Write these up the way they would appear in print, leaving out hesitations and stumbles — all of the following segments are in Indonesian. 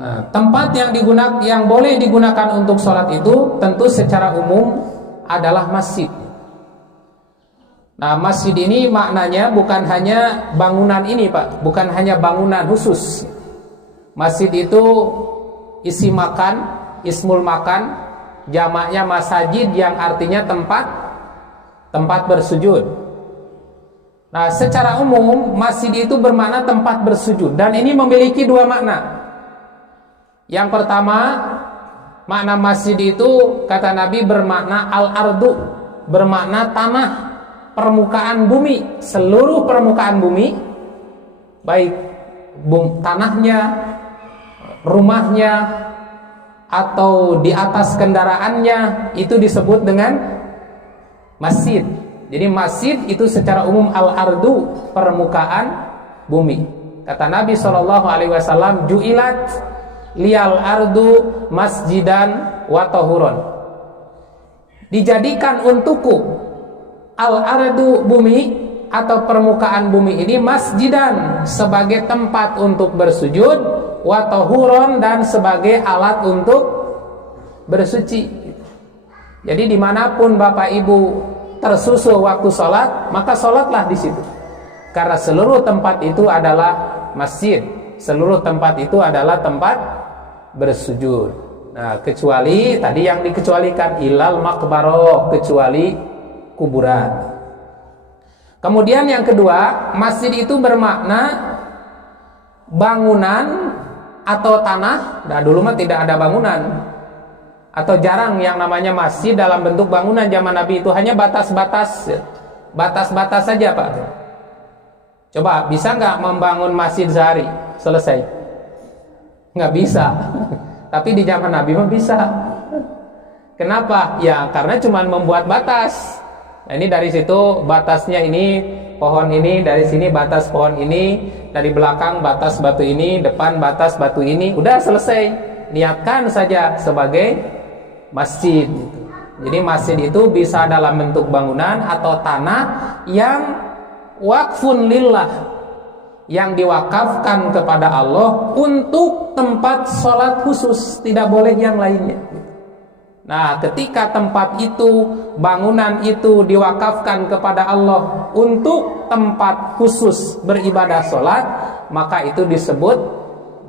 Nah, tempat yang boleh digunakan untuk sholat itu tentu secara umum adalah masjid. Nah, masjid ini maknanya bukan hanya bangunan ini, Pak, bukan hanya bangunan khusus. Masjid itu isi makan, ismul makan, jamaknya masajid yang artinya tempat bersujud. Nah, secara umum masjid itu bermakna tempat bersujud, dan ini memiliki dua makna. Yang pertama, makna masjid itu kata Nabi bermakna al-ardu, bermakna tanah, permukaan bumi, seluruh permukaan bumi, baik tanahnya, rumahnya, atau di atas kendaraannya, itu disebut dengan masjid. Jadi masjid itu secara umum al-ardu, permukaan bumi. Kata Nabi SAW, ju'ilat liyal ardu masjidan wa tahuron, dijadikan untukku al-ardu, bumi atau permukaan bumi ini, masjidan, sebagai tempat untuk bersujud, wa tahuron, dan sebagai alat untuk bersuci. Jadi dimanapun Bapak Ibu tersusul waktu sholat, maka sholatlah di situ, karena seluruh tempat itu adalah masjid, seluruh tempat itu adalah tempat bersujud. Nah, kecuali tadi yang dikecualikan, ilal maqbaroh, kecuali kuburan. Kemudian yang kedua, masjid itu bermakna bangunan atau tanah. Nah, dulu mah tidak ada bangunan, atau jarang yang namanya masjid dalam bentuk bangunan. Zaman Nabi itu hanya batas-batas saja, Pak. Coba, bisa nggak membangun masjid sehari selesai? Nggak bisa. Tapi di zaman Nabi mah bisa. Kenapa? Ya karena cuma membuat batas. Nah, ini dari situ batasnya ini pohon ini, dari sini batas pohon ini, dari belakang batas batu ini, depan batas batu ini, udah selesai. Niatkan saja sebagai masjid. Jadi masjid itu bisa dalam bentuk bangunan atau tanah yang wakfun lillah, yang diwakafkan kepada Allah untuk tempat sholat khusus, tidak boleh yang lainnya. Nah, ketika tempat itu, bangunan itu diwakafkan kepada Allah untuk tempat khusus beribadah sholat, maka itu disebut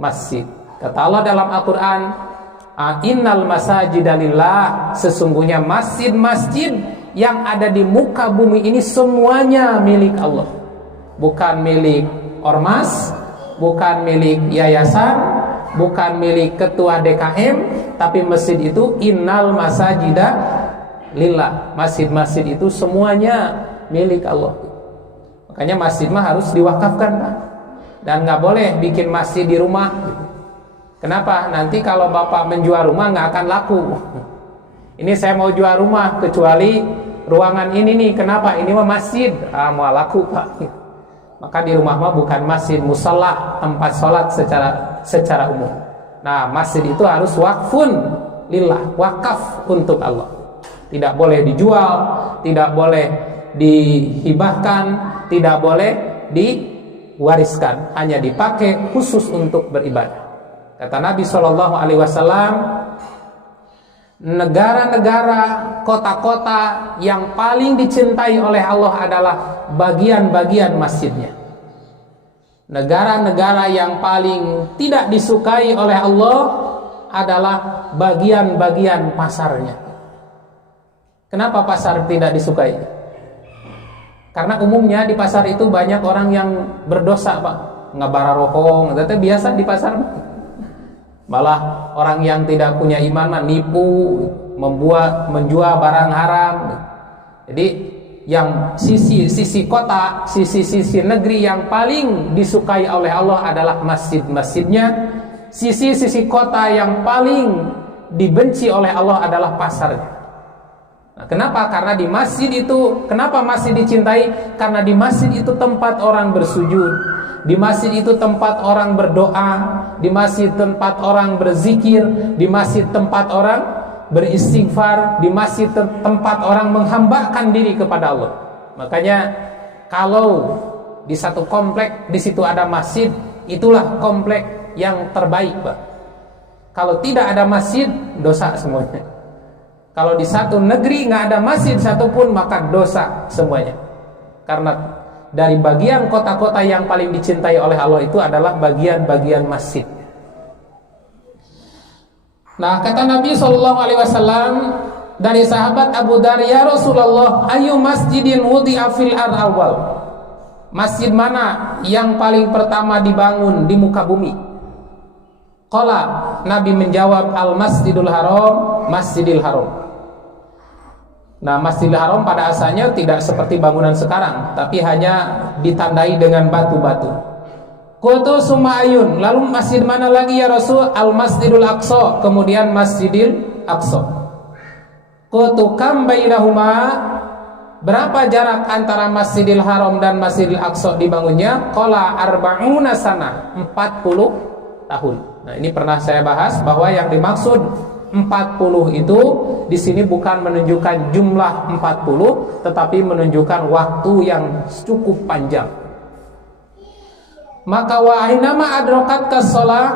masjid. Kata Allah dalam Al-Quran, innal masajida lillah, sesungguhnya masjid-masjid yang ada di muka bumi ini semuanya milik Allah, bukan milik ormas, bukan milik yayasan, bukan milik ketua DKM, tapi masjid itu innal masajida lillah, masjid-masjid itu semuanya milik Allah. Makanya masjid mah harus diwakafkan, Pak, dan nggak boleh bikin masjid di rumah. Kenapa? Nanti kalau Bapak menjual rumah nggak akan laku. Ini saya mau jual rumah, kecuali ruangan ini nih. Kenapa? Ini mah masjid, mau laku, Pak. Maka di rumah mah bukan masjid, musalla, tempat sholat secara umum. Nah, masjid itu harus wakfun lillah, wakaf untuk Allah. Tidak boleh dijual, tidak boleh dihibahkan, tidak boleh diwariskan, hanya dipakai khusus untuk beribadah. Kata Nabi SAW, negara-negara, kota-kota yang paling dicintai oleh Allah adalah bagian-bagian masjidnya. Negara-negara yang paling tidak disukai oleh Allah adalah bagian-bagian pasarnya. Kenapa pasar tidak disukai? Karena umumnya di pasar itu banyak orang yang berdosa, Pak. Ngabara rokok, itu biasa di pasar. Malah orang yang tidak punya iman nipu, menjual barang haram. Jadi yang sisi kota, sisi negeri yang paling disukai oleh Allah adalah masjid-masjidnya. Sisi kota yang paling dibenci oleh Allah adalah pasarnya. Nah, kenapa? Karena di masjid itu, kenapa masjid dicintai? Karena di masjid itu tempat orang bersujud, di masjid itu tempat orang berdoa, di masjid tempat orang berzikir, di masjid tempat orang beristighfar, di masjid tempat orang menghambakan diri kepada Allah. Makanya kalau di satu komplek di situ ada masjid, itulah komplek yang terbaik, Pak. Kalau tidak ada masjid, dosa semuanya. Kalau di satu negeri nggak ada masjid satupun, maka dosa semuanya. Karena dari bagian kota-kota yang paling dicintai oleh Allah itu adalah bagian-bagian masjid. Nah, kata Nabi SAW dari sahabat Abu Dar, ya Rasulullah, ayu masjidin wudi'a fil ard awal. Masjid mana yang paling pertama dibangun di muka bumi? Qala, Nabi menjawab, al-Masjidul Haram, Masjidil Haram. Nah, Masjidil Haram pada asalnya tidak seperti bangunan sekarang, tapi hanya ditandai dengan batu-batu. Qultu summa ayun, lalu masjid mana lagi ya Rasul? Al-Masjidul Aqsa, kemudian Masjidil Aqsa. Qultu kam bainahuma, berapa jarak antara Masjidil Haram dan Masjidil Aqsa dibangunnya? Qala arba'una sana, 40 tahun. Nah, ini pernah saya bahas bahwa yang dimaksud 40 itu di sini bukan menunjukkan jumlah 40, tetapi menunjukkan waktu yang cukup panjang. Maka wa ainama adrokat ka shalah,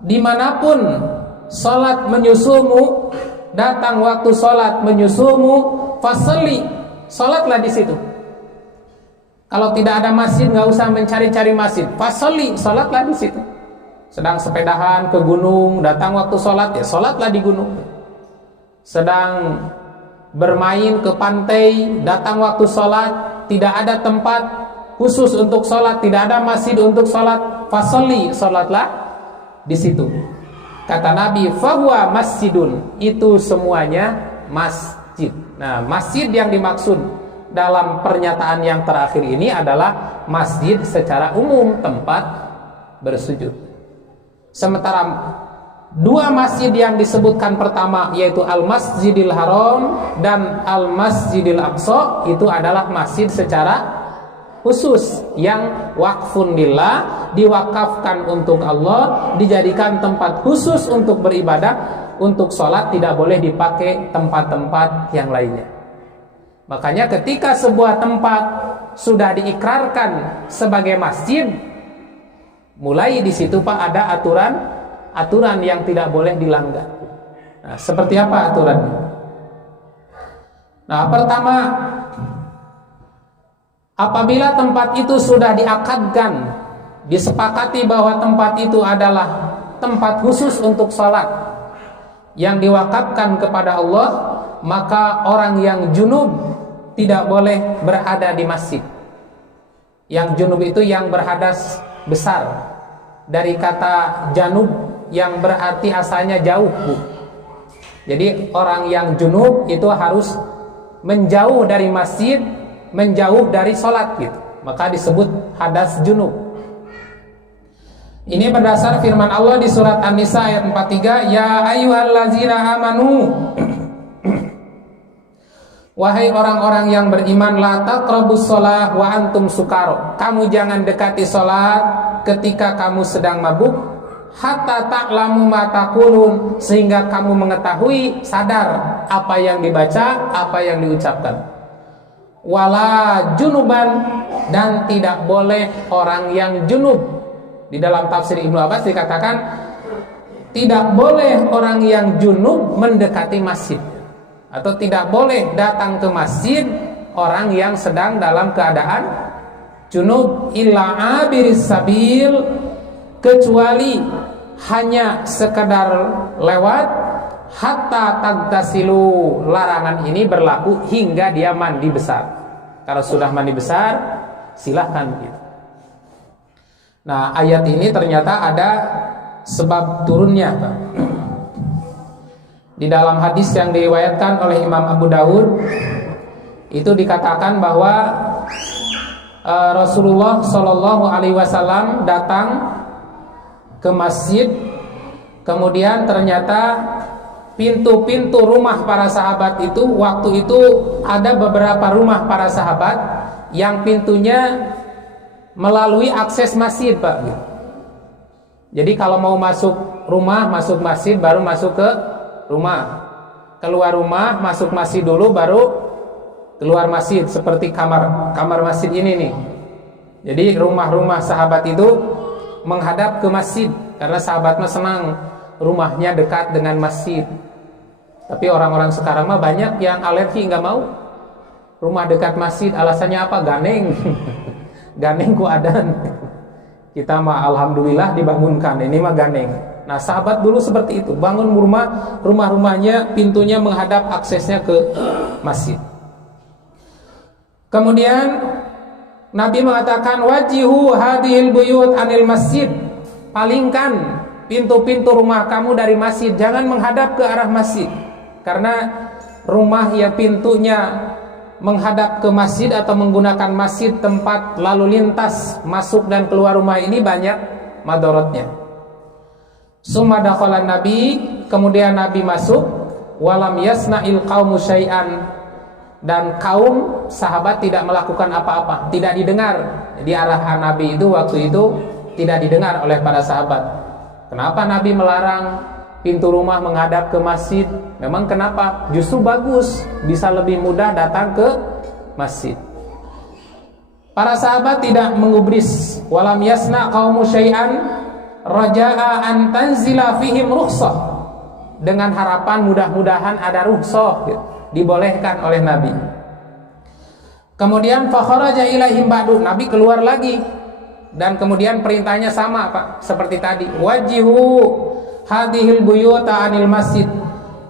dimanapun salat menyusulmu, datang waktu salat menyusulmu, fasalli, salatlah di situ. Kalau tidak ada masjid, nggak usah mencari-cari masjid, fasalli, salatlah di situ. Sedang sepedahan ke gunung, datang waktu sholat, ya sholatlah di gunung. Sedang bermain ke pantai, datang waktu sholat, tidak ada tempat khusus untuk sholat, tidak ada masjid untuk sholat, fasolli, sholatlah di situ. Kata Nabi, fahuwa masjidun, itu semuanya masjid. Nah, masjid yang dimaksud dalam pernyataan yang terakhir ini adalah masjid secara umum, tempat bersujud. Sementara dua masjid yang disebutkan pertama, yaitu Al-Masjidil Haram dan Al-Masjidil Aqsa, itu adalah masjid secara khusus yang waqfun lillah, diwakafkan untuk Allah, dijadikan tempat khusus untuk beribadah, untuk sholat, tidak boleh dipakai tempat-tempat yang lainnya. Makanya ketika sebuah tempat sudah diikrarkan sebagai masjid, mulai di situ Pak ada aturan yang tidak boleh dilanggar. Nah, seperti apa aturannya? Nah, pertama, apabila tempat itu sudah diakadkan, disepakati bahwa tempat itu adalah tempat khusus untuk sholat yang diwakafkan kepada Allah, maka orang yang junub tidak boleh berada di masjid. Yang junub itu yang berhadas besar, dari kata janub yang berarti asalnya jauh, Bu. Jadi orang yang junub itu harus menjauh dari masjid, menjauh dari sholat gitu. Maka disebut hadas junub. Ini berdasar firman Allah di surat An-Nisa ayat 43, ya ayyuhallazina amanu, wahai orang-orang yang beriman, la taqrabus shalah wa antum sukara, kamu jangan dekati sholat ketika kamu sedang mabuk, hatta ta'lamu ma taqulun, sehingga kamu mengetahui, sadar apa yang dibaca, apa yang diucapkan. Wala junuban, dan tidak boleh orang yang junub. Di dalam tafsir Ibnu Abbas dikatakan tidak boleh orang yang junub mendekati masjid, atau tidak boleh datang ke masjid orang yang sedang dalam keadaan junub, illa abiris sabil, kecuali hanya sekedar lewat, hatta tagtasilu, larangan ini berlaku hingga dia mandi besar. Kalau sudah mandi besar, silahkan gitu. Nah, ayat ini ternyata ada sebab turunnya, Pak. Di dalam hadis yang diriwayatkan oleh Imam Abu Dawud, itu dikatakan bahwa Rasulullah Shallallahu Alaihi Wasallam datang ke masjid, kemudian ternyata pintu-pintu rumah para sahabat itu, waktu itu ada beberapa rumah para sahabat yang pintunya melalui akses masjid, Pak. Jadi kalau mau masuk rumah, masuk masjid, baru masuk ke rumah. Keluar rumah, masuk masjid dulu, baru keluar masjid. Seperti kamar masjid ini nih. Jadi rumah-rumah sahabat itu menghadap ke masjid, karena sahabatnya senang rumahnya dekat dengan masjid. Tapi orang-orang sekarang mah banyak yang alergi, nggak mau rumah dekat masjid. Alasannya apa? Ganeng. Ganeng ku adan. Kita mah alhamdulillah dibangunkan, ini mah ganeng. Nah, sahabat dulu seperti itu, bangun rumah-rumahnya pintunya menghadap aksesnya ke masjid. Kemudian Nabi mengatakan, wajihu hadhil buyut anil masjid. Palingkan pintu-pintu rumah kamu dari masjid, jangan menghadap ke arah masjid. Karena rumah ya pintunya menghadap ke masjid atau menggunakan masjid tempat lalu lintas masuk dan keluar rumah ini banyak madorotnya. Summa dakhala Nabi, kemudian Nabi masuk, walam yasna'il qaumu syai'an, dan kaum sahabat tidak melakukan apa-apa, tidak didengar. Jadi arahan Nabi itu waktu itu tidak didengar oleh para sahabat. Kenapa Nabi melarang pintu rumah menghadap ke masjid? Memang kenapa? Justru bagus, bisa lebih mudah datang ke masjid. Para sahabat tidak mengubris. Walam yasna qaumu syai'an raja'a an tanzila fihim rukhsah, dengan harapan mudah-mudahan ada rukhsah, dibolehkan oleh Nabi. Kemudian fa kharaja ilaihim ba'du, Nabi keluar lagi, dan kemudian perintahnya sama Pak seperti tadi, wajihu hadhil buyuta anil masjid.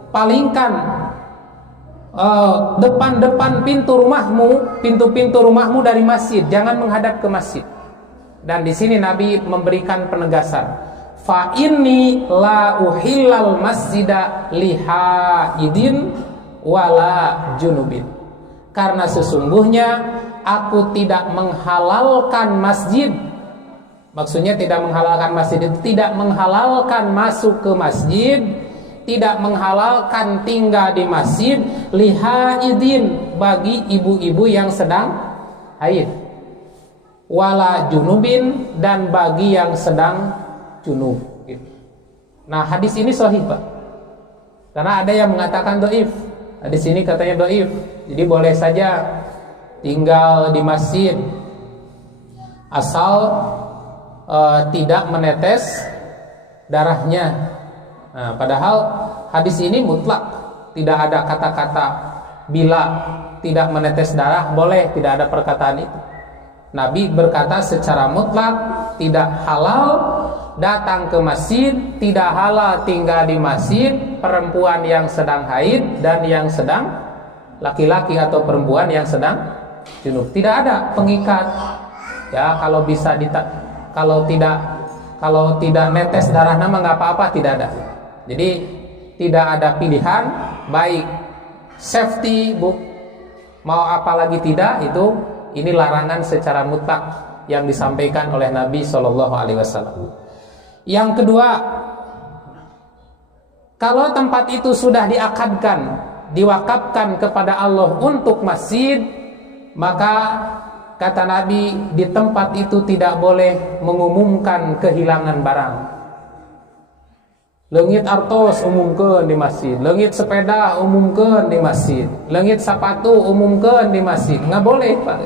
Palingkan depan-depan pintu-pintu rumahmu dari masjid, jangan menghadap ke masjid. Dan di sini Nabi memberikan penegasan, fa inni la uhillal masjida lihaidin wala junubin. Karena sesungguhnya aku tidak menghalalkan masjid. Maksudnya tidak menghalalkan masjid itu tidak menghalalkan masuk ke masjid, tidak menghalalkan tinggal di masjid, lihaidin, bagi ibu-ibu yang sedang haid, wala junubin, dan bagi yang sedang junub. Nah, hadis ini sahih Pak, karena ada yang mengatakan dhaif. Hadis ini katanya dhaif, jadi boleh saja tinggal di masjid asal tidak menetes darahnya. Nah, padahal hadis ini mutlak, tidak ada kata-kata bila tidak menetes darah boleh, tidak ada perkataan itu. Nabi berkata secara mutlak, tidak halal datang ke masjid, tidak halal tinggal di masjid perempuan yang sedang haid dan yang sedang laki-laki atau perempuan yang sedang junub. Tidak ada pengikat. Ya, kalau bisa kalau tidak netes darah nama nggak apa-apa, tidak ada. Jadi tidak ada pilihan, baik safety book mau apalagi tidak, ini larangan secara mutlak yang disampaikan oleh Nabi Shallallahu Alaihi Wasallam. Yang kedua, kalau tempat itu sudah diakadkan, diwakafkan kepada Allah untuk masjid, maka kata Nabi, di tempat itu tidak boleh mengumumkan kehilangan barang. Leungit artos umumkeun di masjid, leungit sepeda umumkeun di masjid, leungit sepatu umumkeun di masjid. Nggak boleh Pak.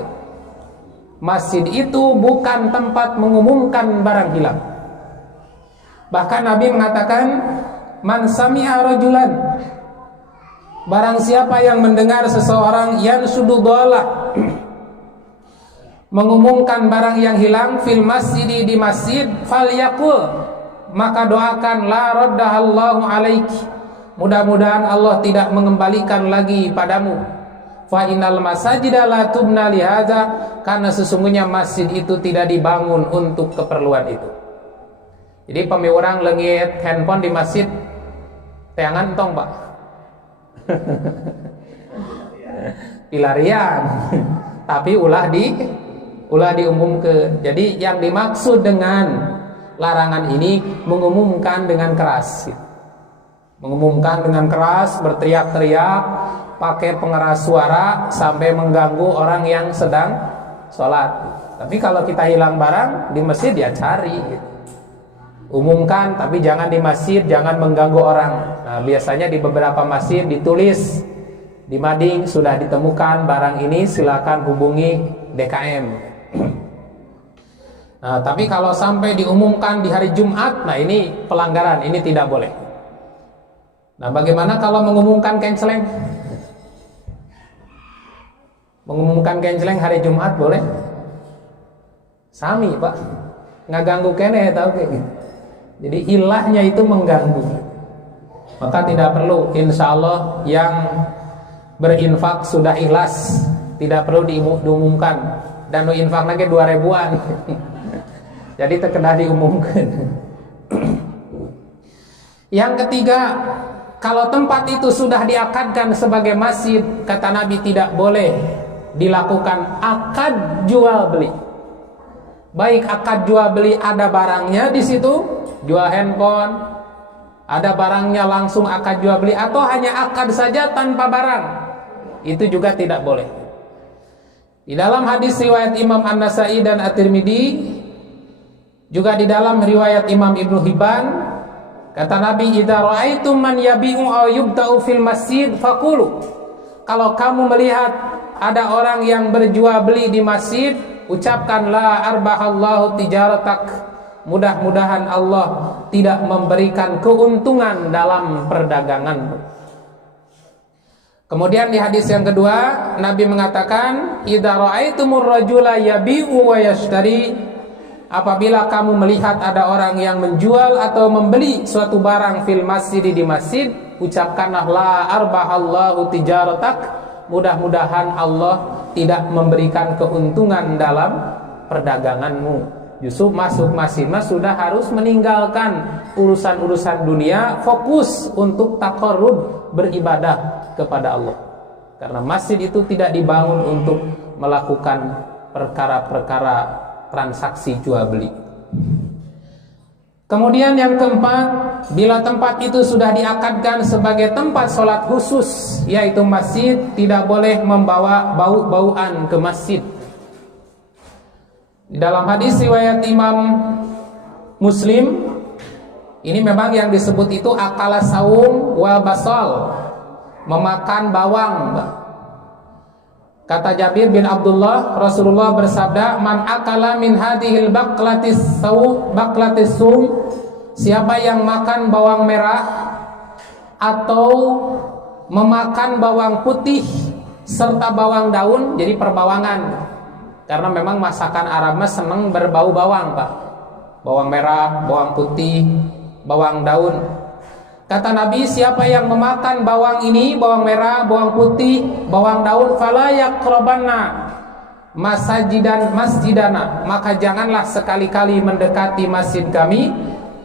Masjid itu bukan tempat mengumumkan barang hilang. Bahkan Nabi mengatakan, man sami'a rajulan, barang siapa yang mendengar seseorang yang sudah dhalah, mengumumkan barang yang hilang fil masjid, di masjid, falyaqul, maka doakan, la raddahallahu alaiki, mudah-mudahan Allah tidak mengembalikan lagi padamu. Fa innal masajida la tubna lihadza, karena sesungguhnya masjid itu tidak dibangun untuk keperluan itu. Jadi pemiurang leungit handphone di masjid teangan tong Pak. Pilarian. Tapi ulah diumumkan. Jadi yang dimaksud dengan larangan ini mengumumkan dengan keras. Mengumumkan dengan keras, berteriak-teriak, pakai pengeras suara sampai mengganggu orang yang sedang sholat. Tapi kalau kita hilang barang di masjid, ya cari. Umumkan, tapi jangan di masjid, jangan mengganggu orang. Nah, biasanya di beberapa masjid ditulis di mading, sudah ditemukan barang ini, silakan hubungi DKM. Nah, tapi kalau sampai diumumkan di hari Jumat, nah ini pelanggaran, ini tidak boleh. Nah, bagaimana kalau mengumumkan kenceleng? Mengumumkan kenceleng hari Jumat boleh? Sami Pak, nggak ganggu kene tahu kayak gitu. Jadi ilahnya itu mengganggu. Maka tidak perlu, insya Allah yang berinfak sudah ikhlas, tidak perlu diumumkan. Dan nu infak lagi 2000-an. Jadi terkedah diumumkan. Yang ketiga, kalau tempat itu sudah diakadkan sebagai masjid, kata Nabi tidak boleh dilakukan akad jual beli. Baik akad jual beli ada barangnya di situ, jual handphone, ada barangnya langsung akad jual beli, atau hanya akad saja tanpa barang, itu juga tidak boleh. Di dalam hadis riwayat Imam An-Nasai dan At-Tirmidzi, juga di dalam riwayat Imam Ibnu Hibban, kata Nabi, idza ra'aitum man yabi'u aw yubta'u fil masjid faqulu. Kalau kamu melihat ada orang yang berjual beli di masjid, ucapkan la arbahallahu tijaratak. Mudah-mudahan Allah tidak memberikan keuntungan dalam perdagangan. Kemudian di hadis yang kedua, Nabi mengatakan, idza ra'aitumur rajula yabi'u wa yashtari. Apabila kamu melihat ada orang yang menjual atau membeli suatu barang fil masjid, di masjid, ucapkanlah la arbahallahu tijaratak. Mudah-mudahan Allah tidak memberikan keuntungan dalam perdaganganmu. Justru masuk masjid sudah harus meninggalkan urusan-urusan dunia, fokus untuk taqarrub, beribadah kepada Allah. Karena masjid itu tidak dibangun untuk melakukan perkara-perkara transaksi jual beli. Kemudian yang keempat, bila tempat itu sudah diakadkan sebagai tempat sholat khusus, yaitu masjid, tidak boleh membawa bau-bauan ke masjid. Di dalam hadis riwayat Imam Muslim, ini memang yang disebut itu akala saum wal basal, memakan bawang. Kata Jabir bin Abdullah, Rasulullah bersabda, man akala min hadhil baklatis sum, siapa yang makan bawang merah atau memakan bawang putih serta bawang daun, jadi perbawangan. Karena memang masakan Arab senang berbau bawang, Pak. Bawang merah, bawang putih, bawang daun. Kata Nabi, siapa yang memakan bawang ini, bawang merah, bawang putih, bawang daun, fala yaqrabanna masjidana, maka janganlah sekali-kali mendekati masjid kami.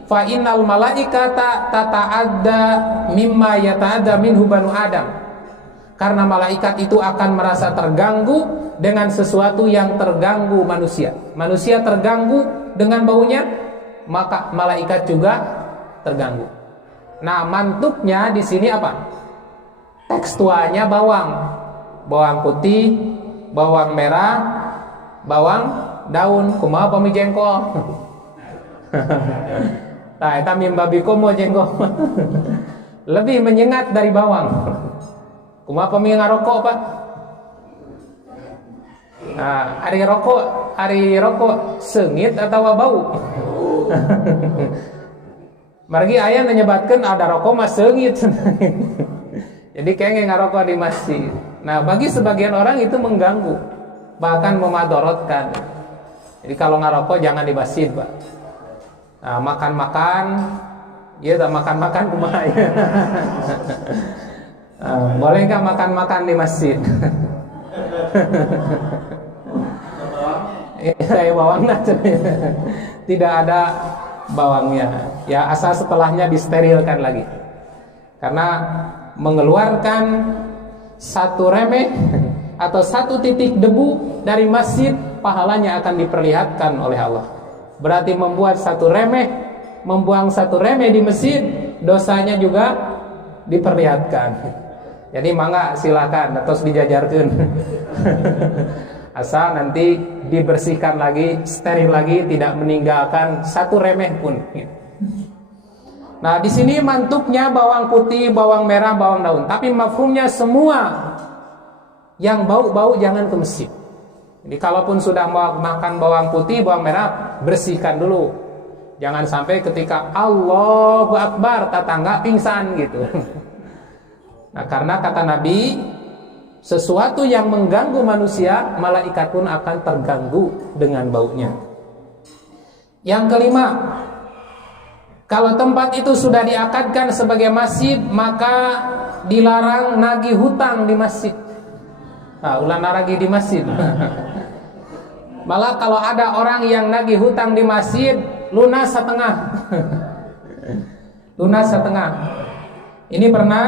Fa innal malaikata tata'adda mimma yata'adda minhu banu Adam. Karena malaikat itu akan merasa terganggu dengan sesuatu yang terganggu manusia. Manusia terganggu dengan baunya, maka malaikat juga terganggu. Nah, mantuknya di sini apa? Tekstualnya bawang, bawang putih, bawang merah, bawang daun. Kumaha pami jengkol? Nah, eta mimbabi komo jengkol. Lebih menyengat dari bawang. Kumaha pami ngarokok, Pak? Nah, hari rokok sengit atau bau? Margi aya menyebatkan ada rokok mah sengit. Jadi kayaknya ngarokok di masjid. Nah, bagi sebagian orang itu mengganggu, bahkan memadorotkan. Jadi kalau ngarokok jangan di masjid, Pak. Nah, makan-makan, ya tak makan-makan kumaha ya. Boleh nggak makan-makan di masjid? Saya bawangnya tidak ada bawangnya. Ya asal setelahnya disterilkan lagi. Karena mengeluarkan satu remeh atau satu titik debu dari masjid, pahalanya akan diperlihatkan oleh Allah. Berarti membuat satu remeh, membuang satu remeh di masjid, dosanya juga diperlihatkan. Jadi mangga silakan terus dijajarkan. Asal nanti dibersihkan lagi, steril lagi, tidak meninggalkan satu remeh pun. Nah, di sini mantuknya bawang putih, bawang merah, bawang daun. Tapi mafhumnya semua yang bau-bau jangan ke masjid. Jadi kalaupun sudah mau makan bawang putih, bawang merah, bersihkan dulu. Jangan sampai ketika Allahu Akbar tetangga pingsan gitu. Nah, karena kata Nabi, sesuatu yang mengganggu manusia, malaikat pun akan terganggu dengan baunya. Yang kelima, kalau tempat itu sudah diakadkan sebagai masjid, maka dilarang nagih hutang di masjid. Nah, ulah naragi di masjid. Malah kalau ada orang yang nagih hutang di masjid, lunas setengah. Lunas setengah. Ini pernah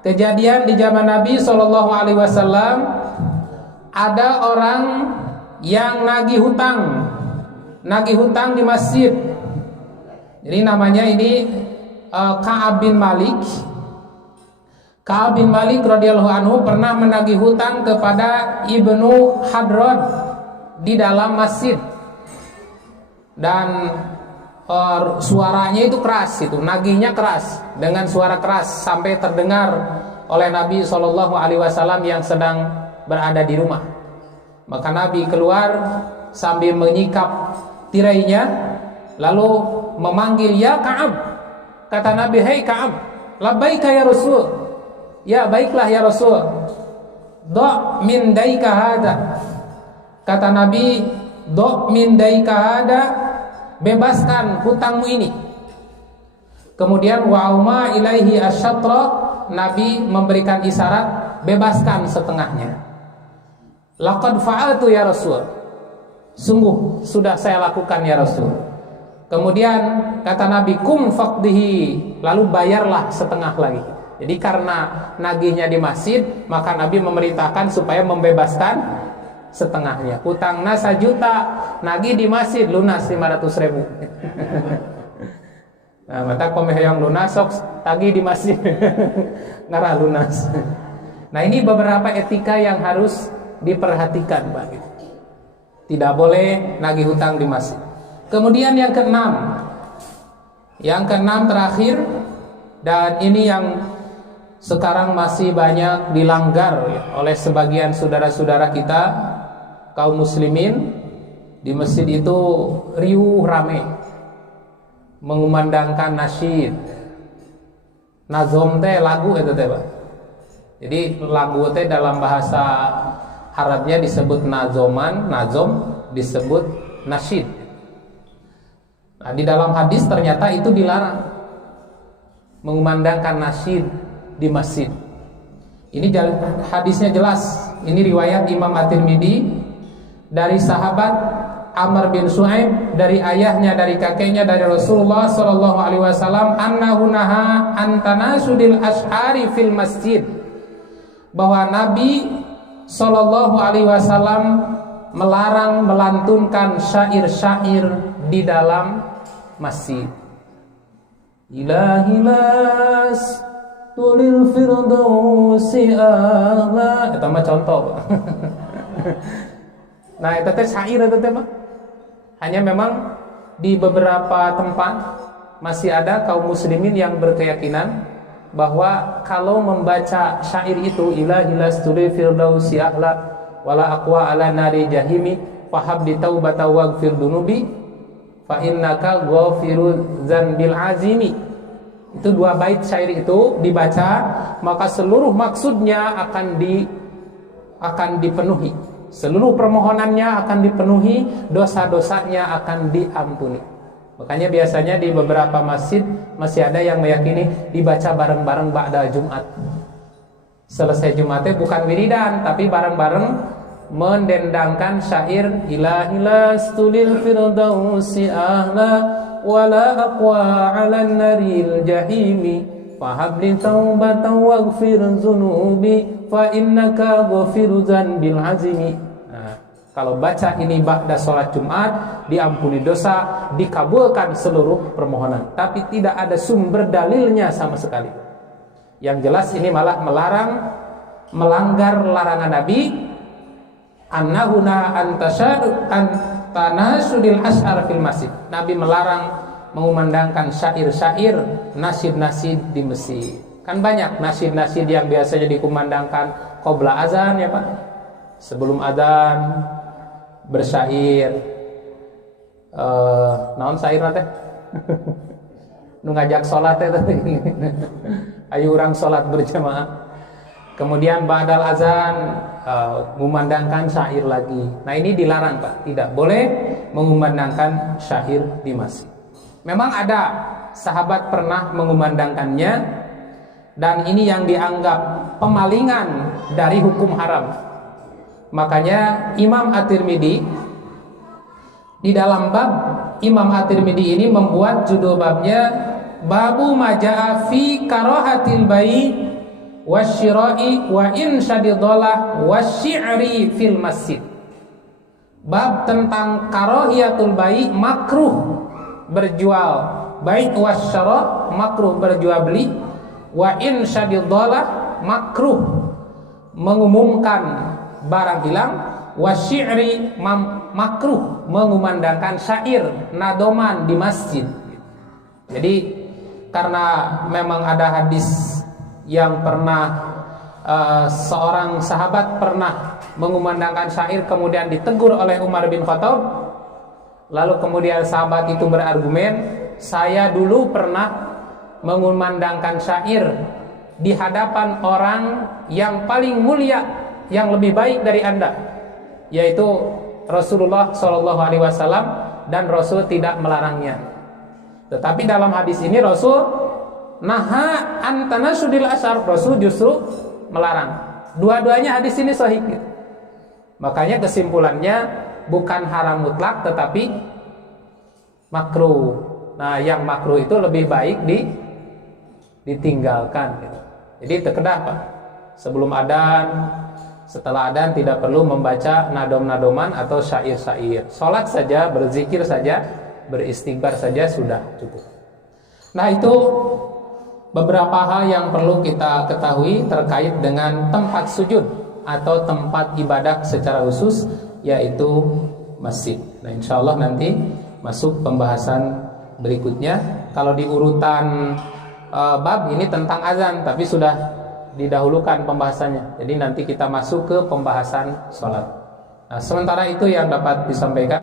kejadian di zaman Nabi SAW. Ada orang yang nagih hutang di masjid. Jadi namanya ini Ka'ab bin Malik. Ka'ab bin Malik radhiyallahu anhu pernah menagih hutang kepada Ibnu Hadrad di dalam masjid. Dan suaranya itu keras, itu nagihnya keras, dengan suara keras sampai terdengar oleh Nabi SAW yang sedang berada di rumah. Maka Nabi keluar sambil menyikap tirainya, lalu memanggil, "Ya Ka'ab." Kata Nabi, "Hei Ka'ab." "Labbaika ya Rasul." "Ya baiklah ya Rasul." "Do' min daika hada." Kata Nabi, "Do' min daika hada." Bebaskan hutangmu ini. Kemudian wa'uma ilaihi asyatra, Nabi memberikan isyarat, bebaskan setengahnya. "Laqad fa'altu ya Rasul." Sungguh sudah saya lakukan ya Rasul. Kemudian kata Nabi, "Kum faqdihi." Lalu bayarlah setengah lagi. Jadi karena nagihnya di masjid, maka Nabi memerintahkan supaya membebaskan setengahnya. Hutangna 1 juta, nagih di masjid lunas 500.000. Nah, mata yang lunas sok tagih di masjid. Ngarah lunas. Nah, ini beberapa etika yang harus diperhatikan, Pak. Tidak boleh nagih hutang di masjid. Kemudian yang keenam. Yang keenam terakhir, dan ini yang sekarang masih banyak dilanggar oleh sebagian saudara-saudara kita kaum muslimin. Di masjid itu riuh rame mengumandangkan nasyid. Nazom teh lagu itu teh, Pak. Jadi lagu teh dalam bahasa Arabnya disebut nazoman, nazom disebut nasyid. Nah, di dalam hadis ternyata itu dilarang mengumandangkan nasyid di masjid. Ini hadisnya jelas. Ini riwayat Imam At-Tirmidzi dari sahabat Amr bin Su'aib, dari ayahnya, dari kakeknya, dari Rasulullah sallallahu alaihi wasallam, annahu naha an tanasudil ashari fil masjid, bahwa Nabi sallallahu alaihi wasallam melarang melantunkan syair-syair di dalam masjid. Ilahilas tulil firdausi ahla, itu mah contoh. Nah, itu teh syair itu teh, Pak. Hanya memang di beberapa tempat masih ada kaum muslimin yang berkeyakinan bahwa kalau membaca syair itu, ilahilas tulil firdausi ahla wala aqwa ala nari jahimi fahab di taubata waghfir dunubi fa innaka ghafirul dzanbil azimi. Itu 2 bait syair itu dibaca, maka seluruh maksudnya akan dipenuhi. Seluruh permohonannya akan dipenuhi, dosa-dosanya akan diampuni. Makanya biasanya di beberapa masjid masih ada yang meyakini dibaca bareng-bareng ba'da Jumat. Selesai Jumatnya bukan wiridan, tapi bareng-bareng mendendangkan syair ilahilas tulil firdausi ahla wala aqwa 'alan naril jahimi fahabli taubatan waghfir dzunubi fa innaka ghafiru dzanbil azimi. Nah, kalau baca ini ba'da salat Jumat, diampuni dosa, dikabulkan seluruh permohonan. Tapi tidak ada sumber dalilnya sama sekali. Yang jelas ini malah melarang, melanggar larangan Nabi, annahuna antanasudil ashar fil masjid. Nabi melarang mengumandangkan syair-syair, nasyid-nasyid di masjid. Kan banyak nasyid-nasyid yang biasanya dikumandangkan qabla azan ya Pak. sebelum adzan bersyair, naon syair teh? Nu ngajak salat teh tadi. Ayo urang salat berjamaah. Kemudian ba'dal azan mengumandangkan syair lagi. Nah, ini dilarang, Pak. Tidak boleh mengumandangkan syair di masjid. Memang ada sahabat pernah mengumandangkannya, dan ini yang dianggap pemalingan dari hukum haram. Makanya Imam At-Tirmidzi di dalam bab Imam At-Tirmidzi ini membuat judul babnya Babu Maja'a fi Karahatil Bai wasyira'i wa insyadidolah wasyi'ri fil masjid. Bab tentang karahiyatul bai, makruh berjual, bai wasyara, makruh berjual beli, wa insyadidolah, makruh mengumumkan barang hilang, wasyi'ri, makruh mengumandangkan syair nadoman di masjid. Jadi karena memang ada hadis yang pernah seorang sahabat pernah mengumandangkan syair kemudian ditegur oleh Umar bin Khattab, lalu kemudian sahabat itu berargumen, saya dulu pernah mengumandangkan syair di hadapan orang yang paling mulia, yang lebih baik dari Anda, yaitu Rasulullah SAW, dan Rasul tidak melarangnya. Tetapi dalam hadis ini Rasul naha antanasudil asar, Rasul justru melarang. Dua-duanya hadis ini sahih. Makanya kesimpulannya bukan haram mutlak tetapi makruh. Nah, yang makruh itu lebih baik ditinggalkan. Jadi terkedah, Pak. Sebelum adzan, setelah adzan tidak perlu membaca nadom-nadoman atau syair-syair. Salat saja, berzikir saja, beristighfar saja sudah cukup. Nah, itu beberapa hal yang perlu kita ketahui terkait dengan tempat sujud atau tempat ibadah secara khusus, yaitu masjid. Nah, insya Allah nanti masuk pembahasan berikutnya. Kalau di urutan bab ini tentang azan, tapi sudah didahulukan pembahasannya. Jadi nanti kita masuk ke pembahasan sholat. Nah, sementara itu yang dapat disampaikan.